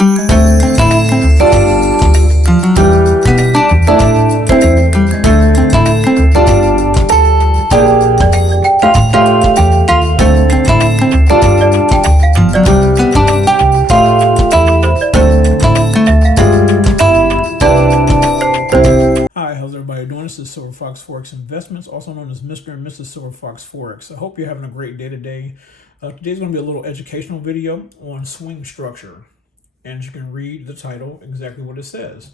Hi, how's everybody doing? This is Silver Fox Forex Investments, also known as Mr. and Mrs. Silver Fox Forex. I hope you're having a great day today. Today's going to be a little educational video on swing structure. And you can read the title exactly what it says.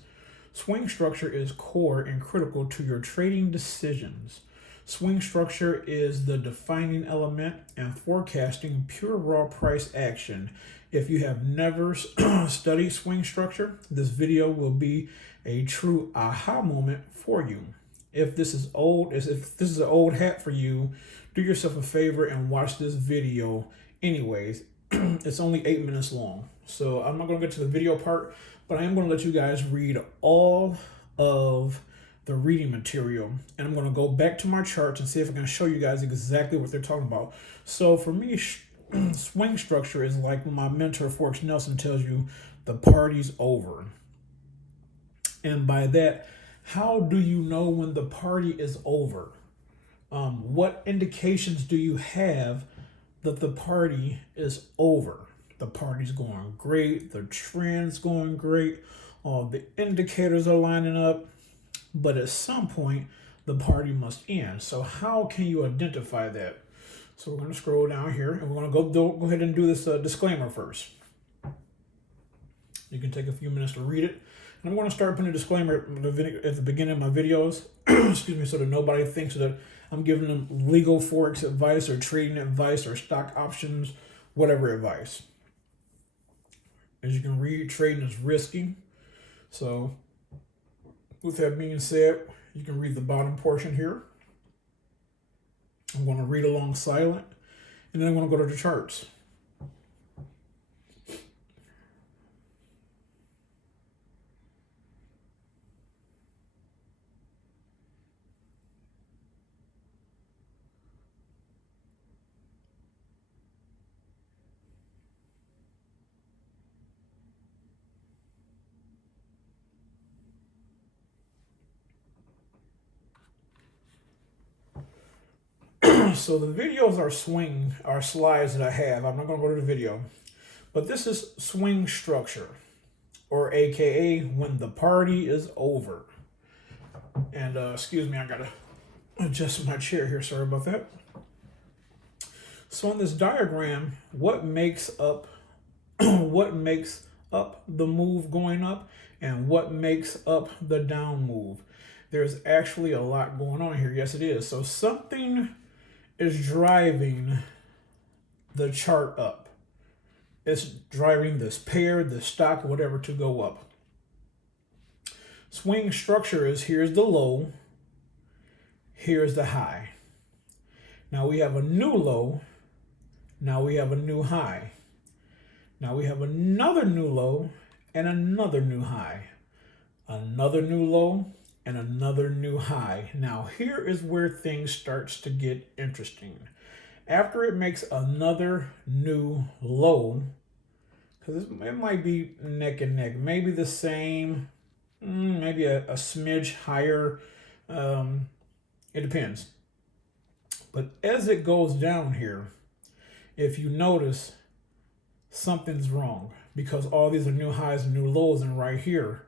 Swing structure is core and critical to your trading decisions. Swing structure is the defining element and forecasting pure raw price action. If you have never studied swing structure, this video will be a true aha moment for you. If this is an old hat for you, do yourself a favor and watch this video anyways. It's only 8 minutes long, so I'm not going to get to the video part, but I am going to let you guys read all of the reading material, and I'm going to go back to my charts and see if I can show you guys exactly what they're talking about. So for me, swing structure is like when my mentor Forex Nelson tells you the party's over. And by that, how do you know when the party is over? What indications do you have that the party is over? The party's going great, the trend's going great, all the indicators are lining up, but at some point, the party must end. So how can you identify that? So we're going to scroll down here, and we're going to go ahead and do this disclaimer first. You can take a few minutes to read it. And I'm going to start putting a disclaimer at the beginning of my videos, excuse me, so that nobody thinks that I'm giving them legal Forex advice or trading advice or stock options, whatever advice. As you can read, trading is risky. So with that being said, you can read the bottom portion here. I'm going to read along silent, and then I'm going to go to the charts. So the videos are slides that I have. I'm not going to go to the video, but this is swing structure, or AKA when the party is over. And excuse me, I gotta adjust my chair here. Sorry about that. So in this diagram, what makes up what makes up the move going up, and what makes up the down move? There's actually a lot going on here. Yes, it is. So something is driving the chart up. It's driving this pair, this stock, whatever, to go up. Swing structure is here's the low, here's the high. Now we have a new low, now we have a new high. Now we have another new low and another new high. Another new low and another new high. Now here is where things starts to get interesting. After it makes another new low, because it might be neck and neck, maybe the same, maybe a smidge higher, it depends. But as it goes down here, if you notice, something's wrong, because all these are new highs and new lows, and right here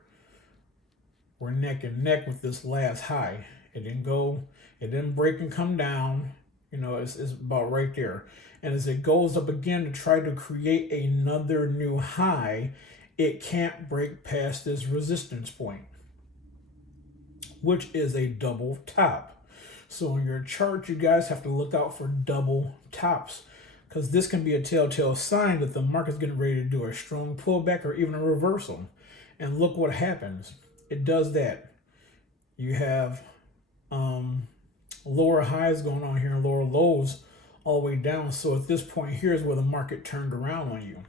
we're neck and neck with this last high. It didn't break and come down, it's about right there. And as it goes up again to try to create another new high, it can't break past this resistance point, which is a double top. So in your chart, you guys have to look out for double tops, because this can be a telltale sign that the market's getting ready to do a strong pullback or even a reversal. And look what happens. It does that. You have lower highs going on here and lower lows all the way down. So at this point here is where the market turned around on you.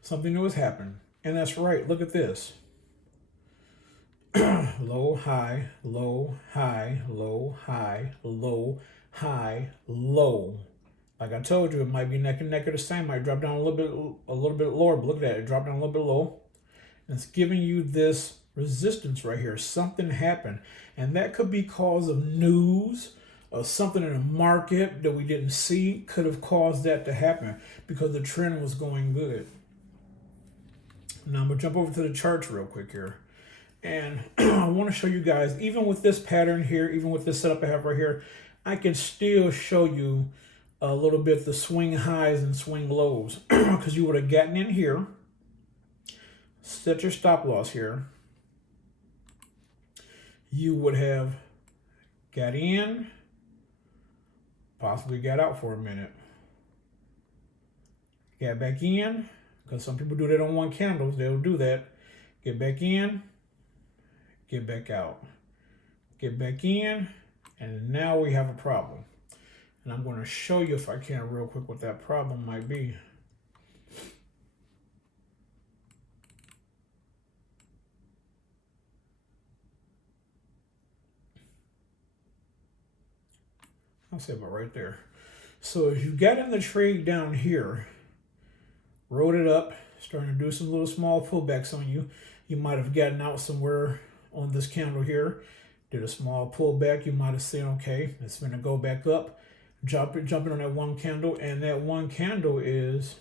Something new has happened. And that's right. Look at this. Low, high, low, high, low, high, low, high, low. Like I told you, it might be neck and neck or the same. Might drop down a little bit lower. But look at that, it dropped down a little bit low. And it's giving you this resistance right here. Something happened, and that could be cause of news or something in the market that we didn't see could have caused that to happen because the trend was going good. Now I'm gonna jump over to the charts real quick here. And I want to show you guys, even with this pattern here, even with this setup I have right here, I can still show you a little bit the swing highs and swing lows because you would have gotten in here, set your stop loss here. You would have got in, possibly got out for a minute, got back in, because some people do that on one candle. They'll do that. Get back in, get back out, get back in, and now we have a problem. And I'm going to show you, if I can, real quick what that problem might be. I'll say about right there. So as you got in the trade down here, rode it up, starting to do some little small pullbacks on you. You might have gotten out somewhere on this candle here, did a small pullback. You might have said, okay, it's going to go back up, jumping on that one candle, and that one candle is,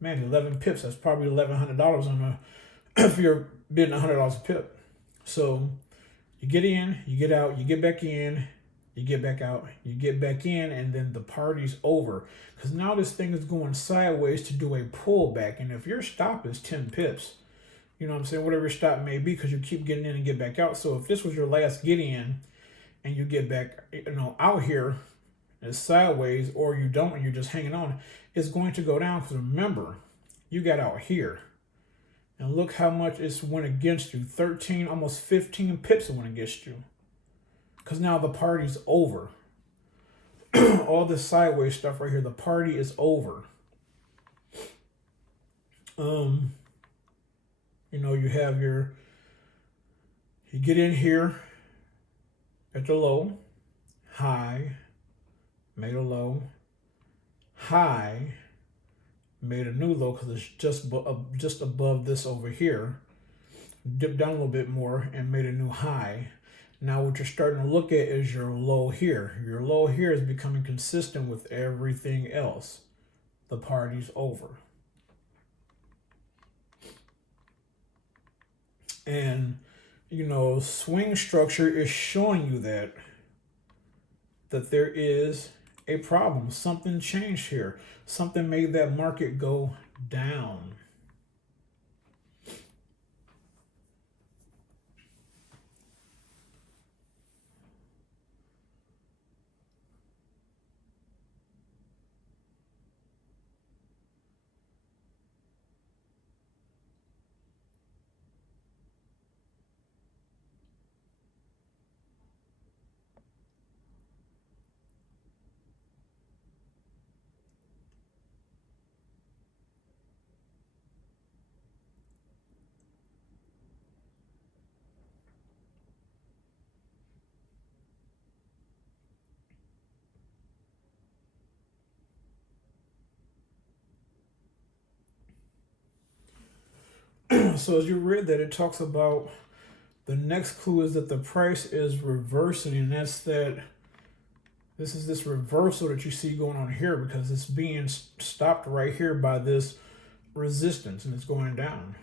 man, 11 pips. That's probably $1,100 on a, if you're bidding $100 a pip. So you get in, you get out, you get back in, you get back out, you get back in, and then the party's over. Because now this thing is going sideways to do a pullback. And if your stop is 10 pips, you know what I'm saying, whatever your stop may be, because you keep getting in and get back out. So if this was your last get in and you get back, out here, it's sideways, or you don't and you're just hanging on, it's going to go down. Because remember, you got out here. And look how much it's went against you. 13, almost 15 pips it went against you. Because now the party's over. All this sideways stuff right here, the party is over. You have you get in here at the low, high, made a low, high, made a new low because it's just above this over here, dipped down a little bit more and made a new high. Now what you're starting to look at is your low here. Your low here is becoming consistent with everything else. The party's over. And, swing structure is showing you that there is a problem. Something changed here. Something made that market go down. So as you read that, it talks about the next clue is that the price is reversing, and that's that this is this reversal that you see going on here because it's being stopped right here by this resistance and it's going down.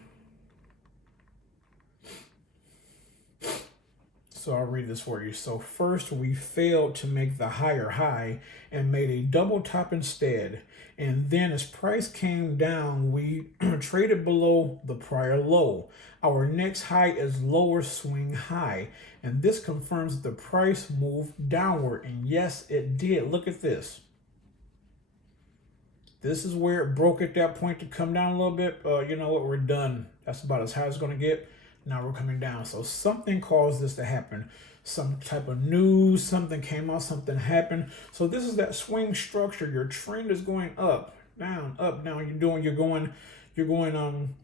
So I'll read this for you. So first we failed to make the higher high and made a double top instead. And then as price came down, we traded below the prior low. Our next high is lower swing high. And this confirms that the price moved downward. And yes, it did. Look at this. This is where it broke at that point to come down a little bit. You know what? We're done. That's about as high as it's going to get. Now we're coming down. So something caused this to happen. Some type of news, something came out, something happened. So this is that swing structure. Your trend is going up, down, up, down. You're going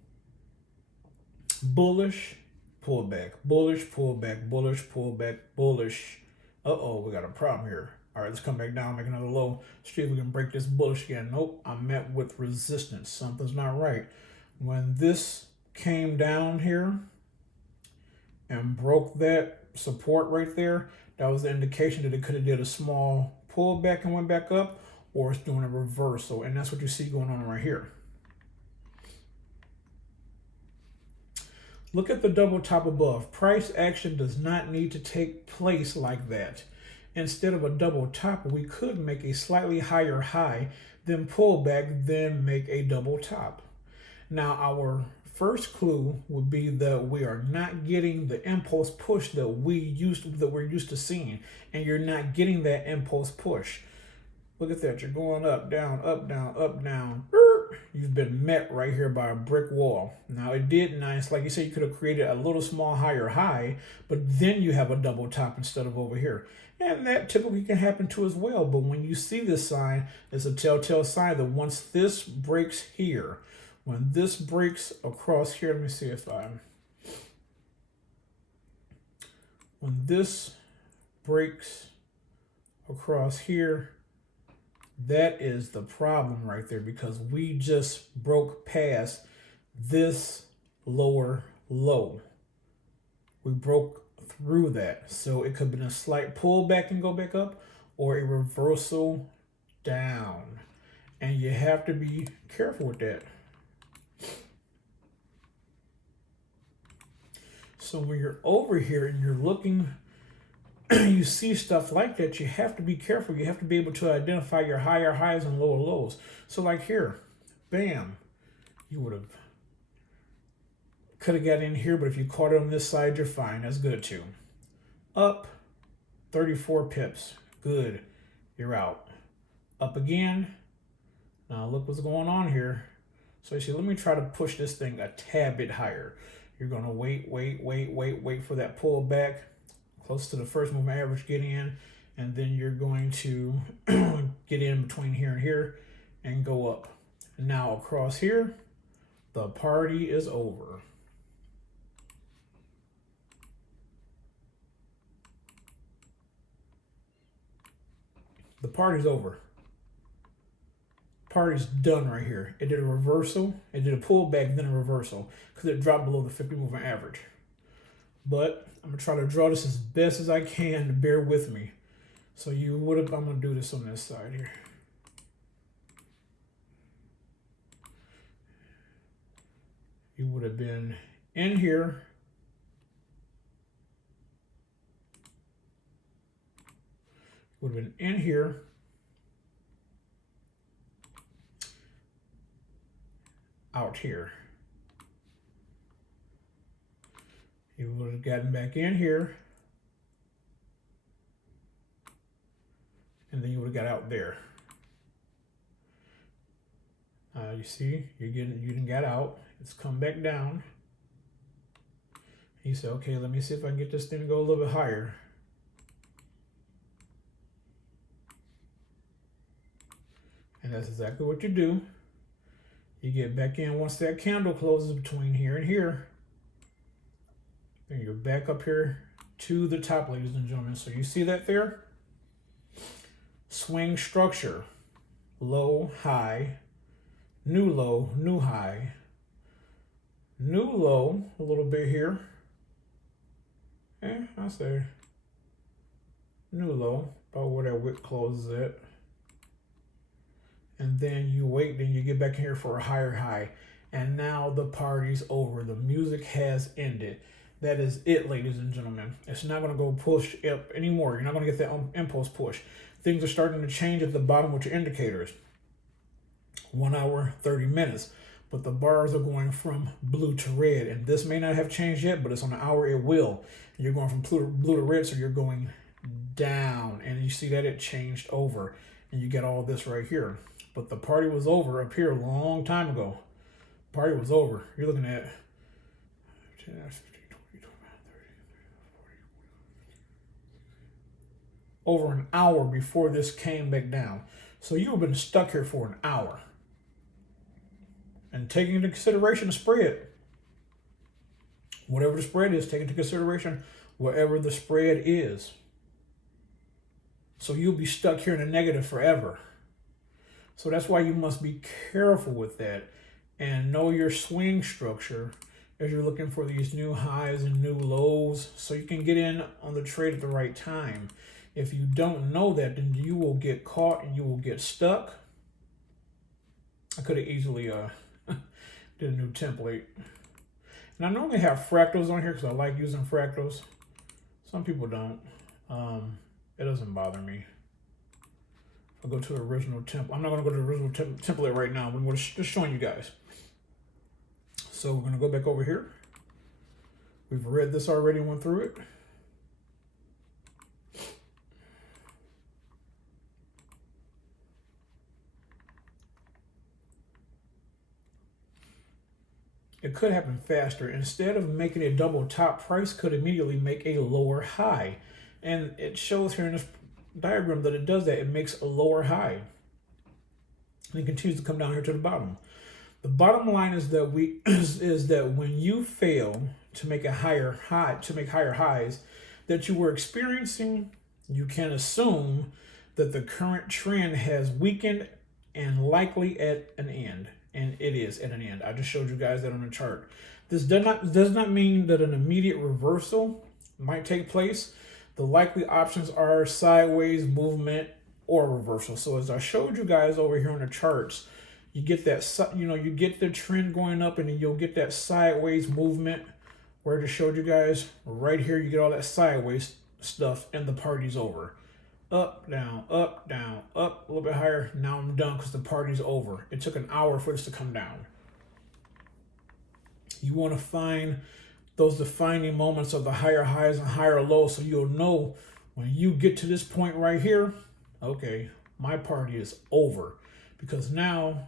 bullish, pull back, bullish, pull back, bullish, pull back, bullish. Uh-oh, we got a problem here. All right, let's come back down, make another low. See if we can break this bullish again. Nope, I'm met with resistance. Something's not right. When this came down here and broke that support right there, that was the indication that it could have did a small pullback and went back up, or it's doing a reversal. And that's what you see going on right here. Look at the double top above. Price action does not need to take place like that. Instead of a double top, we could make a slightly higher high, then pull back, then make a double top. Now, our first clue would be that we are not getting the impulse push that we're used to seeing, and you're not getting that impulse push. Look at that. You're going up, down, up, down, up, down. You've been met right here by a brick wall. Now, it did nice. Like you said, you could have created a little small higher high, but then you have a double top instead of over here. And that typically can happen too as well. But when you see this sign, it's a telltale sign that once this breaks here, when this breaks across here, let me see if when this breaks across here, that is the problem right there, because we just broke past this lower low. We broke through that. So it could have been a slight pullback and go back up, or a reversal down. And you have to be careful with that. So when you're over here and you're looking, you see stuff like that, you have to be careful. You have to be able to identify your higher highs and lower lows. So like here, bam, you could have got in here, but if you caught it on this side, you're fine. That's good too. Up 34 pips. Good. You're out. Up again. Now look what's going on here. So you see, let me try to push this thing a tad bit higher. You're going to wait for that pull back close to the first moving average, get in, and then you're going to get in between here and here and go up. Now across here, the party is over. The party's over. Party's done right here. It did a reversal, it did a pullback, then a reversal, because it dropped below the 50 moving average. But I'm gonna try to draw this as best as I can to bear with me. So I'm gonna do this on this side here. You would have been in here. Would have been in here. Out here. You would have gotten back in here, and then you would have got out there. You see, you didn't get out. It's come back down. You say, okay, let me see if I can get this thing to go a little bit higher. And that's exactly what you do. You get back in once that candle closes between here and here. Then you're back up here to the top, ladies and gentlemen. So you see that there? Swing structure. Low, high, new low, new high. New low, a little bit here. I say new low, about where that wick closes at. And then you wait, then you get back in here for a higher high. And now the party's over. The music has ended. That is it, ladies and gentlemen. It's not going to go push up anymore. You're not going to get that impulse push. Things are starting to change at the bottom with your indicators. 1 hour, 30 minutes. But the bars are going from blue to red. And this may not have changed yet, but it's on an hour, it will. You're going from blue to red, so you're going down. And you see that it changed over. And you get all this right here. But the party was over up here a long time ago. Party was over. You're looking at 10, 15, 20, 25, 30, 40. Over an hour before this came back down. So you've been stuck here for an hour. And taking into consideration the spread. Whatever the spread is, take into consideration whatever the spread is. So you'll be stuck here in the negative forever. So that's why you must be careful with that and know your swing structure as you're looking for these new highs and new lows so you can get in on the trade at the right time. If you don't know that, then you will get caught and you will get stuck. I could have easily did a new template. And I normally have fractals on here because I like using fractals. Some people don't. It doesn't bother me. I'll go to the original template. I'm not going to go to the original template right now, but I'm just showing you guys. So we're going to go back over here. We've read this already and went through it. It could happen faster. Instead of making a double top, price could immediately make a lower high. And it shows here in this diagram that it does that. It makes a lower high. And it continues to come down here to the bottom. The bottom line is that is that when you fail to make a higher high, to make higher highs that you were experiencing, you can assume that the current trend has weakened and likely at an end. And it is at an end. I just showed you guys that on the chart. This does not mean that an immediate reversal might take place. The likely options are sideways movement or reversal. So as I showed you guys over here on the charts, you get that, you get the trend going up and then you'll get that sideways movement where I just showed you guys right here. You get all that sideways stuff and the party's over. Up, down, up, a little bit higher. Now I'm done because the party's over. It took an hour for this to come down. You want to find those defining moments of the higher highs and higher lows so you'll know when you get to this point right here, okay, my party is over. Because now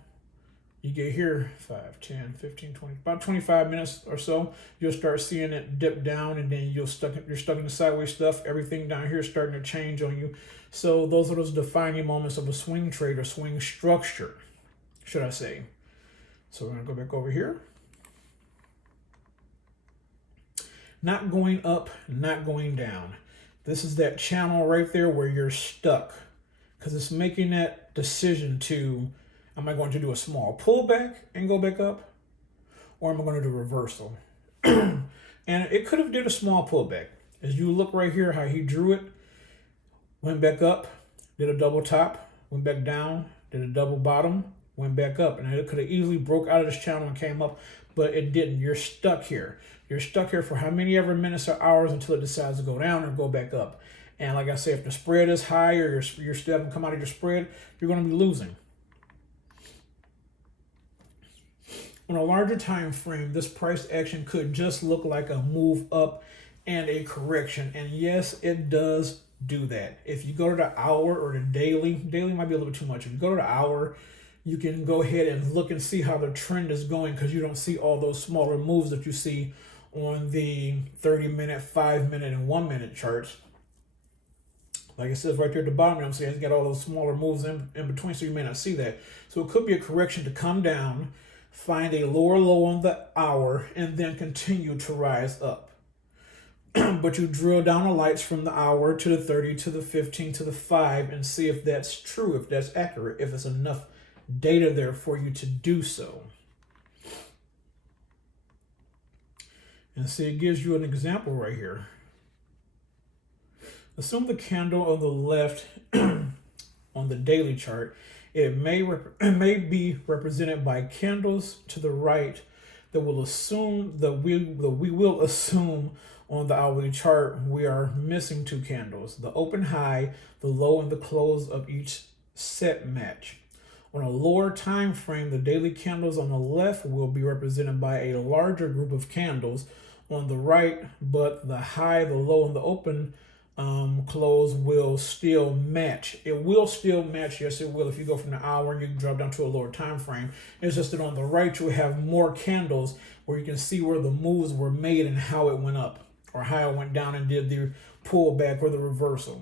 you get here 5, 10, 15, 20, about 25 minutes or so, you'll start seeing it dip down and then you're stuck in the sideways stuff. Everything down here is starting to change on you. So those are those defining moments of a swing trade or swing structure, should I say. So we're going to go back over here. Not going up, not going down. This is that channel right there where you're stuck because it's making that decision to, am I going to do a small pullback and go back up, or am I going to do a reversal? And it could have did a small pullback. As you look right here, how he drew it, went back up, did a double top, went back down, did a double bottom, went back up. And it could have easily broke out of this channel and came up, but it didn't. You're stuck here. You're stuck here for how many ever minutes or hours until it decides to go down or go back up. And like I say, if the spread is high or you're still haven't come out of your spread, you're going to be losing. On a larger time frame, this price action could just look like a move up and a correction. And yes, it does do that. If you go to the hour or the daily might be a little bit too much. If you go to the hour, you can go ahead and look and see how the trend is going because you don't see all those smaller moves that you see on the 30-minute, 5-minute, and 1-minute charts. Like it says right there at the bottom, I'm saying it's got all those smaller moves in between, so you may not see that. So it could be a correction to come down, find a lower low on the hour, and then continue to rise up. But you drill down the lights from the hour to the 30 to the 15 to the 5 and see if that's true, if that's accurate, if there's enough data there for you to do so. And see, it gives you an example right here. Assume the candle on the left on the daily chart, it may be represented by candles to the right that will assume that we will assume on the hourly chart we are missing 2 candles. The open high, the low, and the close of each set match. On a lower time frame, the daily candles on the left will be represented by a larger group of candles on the right, but the high, the low, and the open close will still match. It will still match, yes it will, if you go from the hour and you drop down to a lower time frame. It's just that on the right you have more candles where you can see where the moves were made and how it went up or how it went down and did the pullback or the reversal.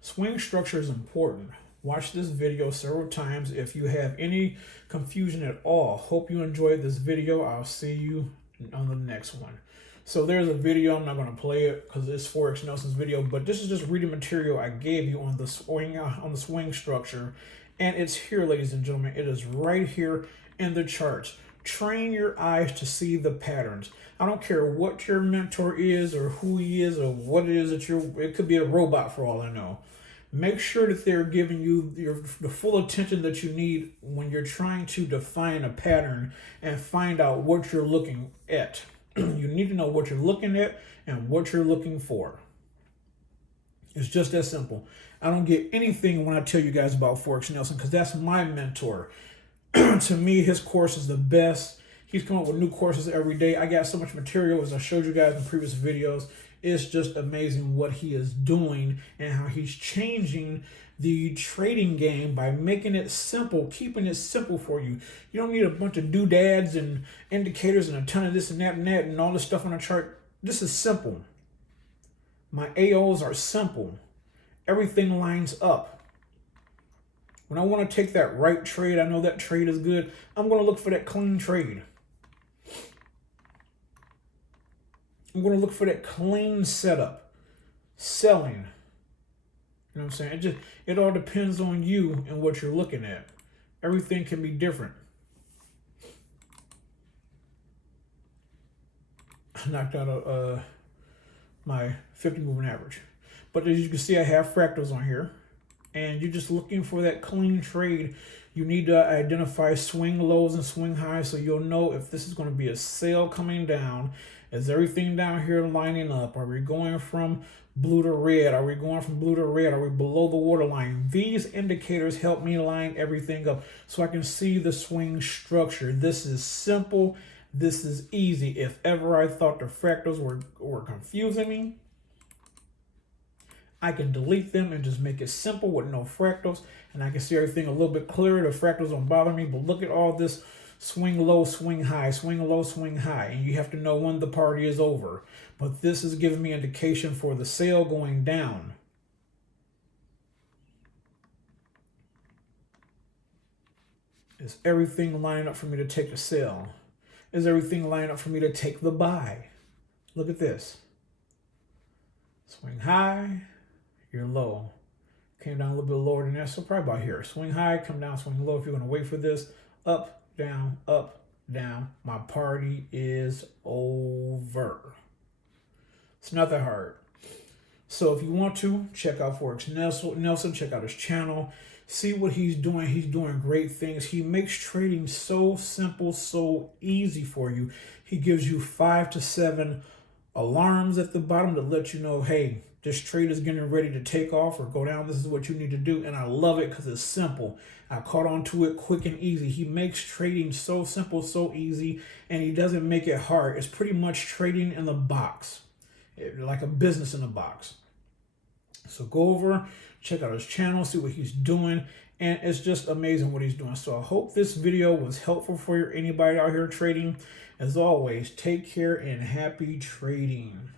Swing structure is important. Watch this video several times if you have any confusion at all. Hope you enjoyed this video. I'll see you on the next one. So there's a video. I'm not going to play it because it's Forex Nelson's video, but this is just reading material I gave you on the swing structure, and it's here, ladies and gentlemen. It is right here in the charts. Train your eyes to see the patterns. I don't care what your mentor is or who he is or what it is that it could be a robot for all I know. Make sure that they're giving you the full attention that you need when you're trying to define a pattern and find out what you're looking at. You need to know what you're looking at and what you're looking for. It's just that simple. I don't get anything when I tell you guys about Forex Nelson because that's my mentor. To me, his course is the best. He's coming up with new courses every day. I got so much material, as I showed you guys in previous videos. It's just amazing what he is doing and how he's changing the trading game by making it simple, keeping it simple for you. You don't need a bunch of doodads and indicators and a ton of this and that and all this stuff on a chart. This is simple. My AOs are simple. Everything lines up. When I want to take that right trade, I know that trade is good. I'm going to look for that clean trade. I'm going to look for that clean setup. Selling. You know what I'm saying? It all depends on you and what you're looking at. Everything can be different. I knocked out my 50 moving average. But as you can see, I have fractals on here. And you're just looking for that clean trade. You need to identify swing lows and swing highs so you'll know if this is going to be a sale coming down. Is everything down here lining up? Are we going from blue to red? Are we going from blue to red? Are we below the waterline? These indicators help me line everything up so I can see the swing structure. This is simple. This is easy. If ever I thought the fractals were confusing me, I can delete them and just make it simple with no fractals, and I can see everything a little bit clearer. The fractals don't bother me, but look at all this swing low, swing high, swing low, swing high, and you have to know when the party is over. But this is giving me indication for the sale going down. Is everything lining up for me to take the sell? Is everything lining up for me to take the buy? Look at this. Swing high. You're low. Came down a little bit lower than that, so probably about here. Swing high, come down, swing low. If you're going to wait for this, up, down, my party is over. It's not that hard. So if you want to, check out Forex Nelson, check out his channel, see what he's doing. He's doing great things. He makes trading so simple, so easy for you. He gives you 5 to 7 alarms at the bottom to let you know, hey, this trade is getting ready to take off or go down. This is what you need to do. And I love it because it's simple. I caught on to it quick and easy. He makes trading so simple, so easy, and he doesn't make it hard. It's pretty much trading in the box, like a business in a box. So go over, check out his channel, see what he's doing, and it's just amazing what he's doing. So I hope this video was helpful for anybody out here trading. As always, take care and happy trading.